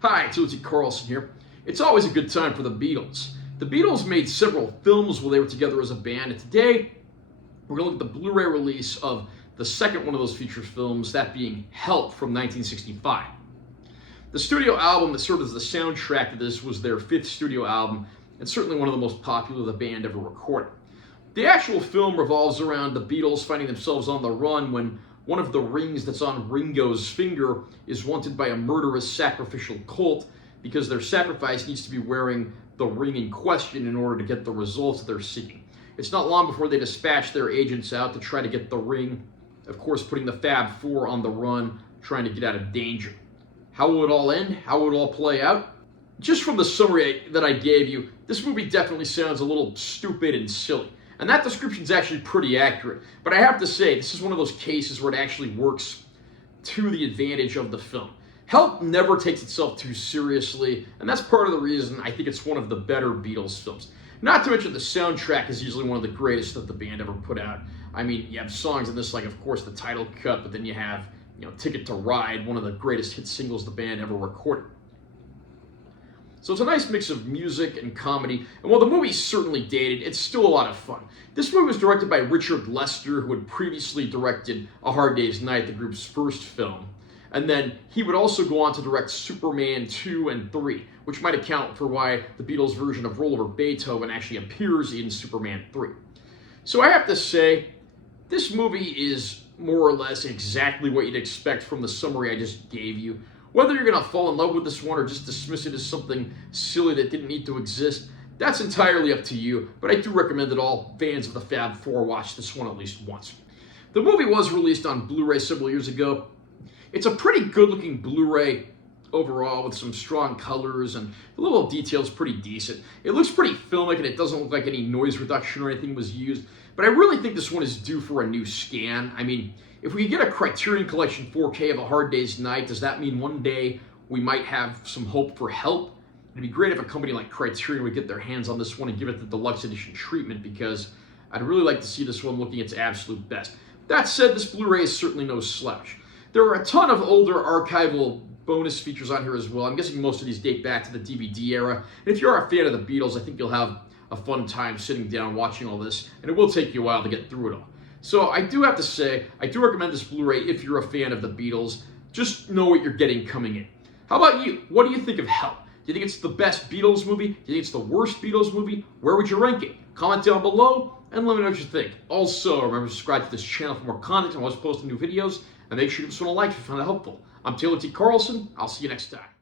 Hi, T. Carlson here. It's always a good time for the Beatles. The Beatles made several films while they were together as a band, and today we're going to look at the Blu-ray release of the second one of those feature films, that being Help from 1965. The studio album that served as the soundtrack to this was their fifth studio album, and certainly one of the most popular the band ever recorded. The actual film revolves around the Beatles finding themselves on the run when one of the rings that's on Ringo's finger is wanted by a murderous sacrificial cult because their sacrifice needs to be wearing the ring in question in order to get the results they're seeking. It's not long before they dispatch their agents out to try to get the ring, of course putting the Fab Four on the run, trying to get out of danger. How will it all end? How will it all play out? Just from the summary that I gave you, this movie definitely sounds a little stupid and silly. And that description is actually pretty accurate. But I have to say, this is one of those cases where it actually works to the advantage of the film. Help never takes itself too seriously, and that's part of the reason I think it's one of the better Beatles films. Not to mention the soundtrack is usually one of the greatest that the band ever put out. I mean, you have songs in this like, of course, the title cut, but then you have, Ticket to Ride, one of the greatest hit singles the band ever recorded. So it's a nice mix of music and comedy, and while the movie's certainly dated, it's still a lot of fun. This movie was directed by Richard Lester, who had previously directed A Hard Day's Night, the group's first film. And then he would also go on to direct Superman 2 and 3, which might account for why the Beatles' version of Roll Over Beethoven actually appears in Superman 3. So I have to say, this movie is more or less exactly what you'd expect from the summary I just gave you. Whether you're going to fall in love with this one or just dismiss it as something silly that didn't need to exist, that's entirely up to you, but I do recommend that all fans of the Fab Four watch this one at least once. The movie was released on Blu-ray several years ago. It's a pretty good-looking Blu-ray overall with some strong colors, and the little detail's pretty decent. It looks pretty filmic, and it doesn't look like any noise reduction or anything was used, but I really think this one is due for a new scan. I mean, if we get a Criterion Collection 4K of A Hard Day's Night, does that mean one day we might have some hope for Help? It'd be great if a company like Criterion would get their hands on this one and give it the deluxe edition treatment, because I'd really like to see this one looking its absolute best. That said, this Blu-ray is certainly no slouch. There are a ton of older archival bonus features on here as well. I'm guessing most of these date back to the DVD era. And if you are a fan of the Beatles, I think you'll have a fun time sitting down watching all this, and it will take you a while to get through it all. So I do have to say, I do recommend this Blu-ray if you're a fan of the Beatles. Just know what you're getting coming in. How about you? What do you think of Help? Do you think it's the best Beatles movie? Do you think it's the worst Beatles movie? Where would you rank it? Comment down below and let me know what you think. Also, remember to subscribe to this channel for more content. I'm always posting new videos. And make sure you give this one a like if you found it helpful. I'm Taylor T. Carlson. I'll see you next time.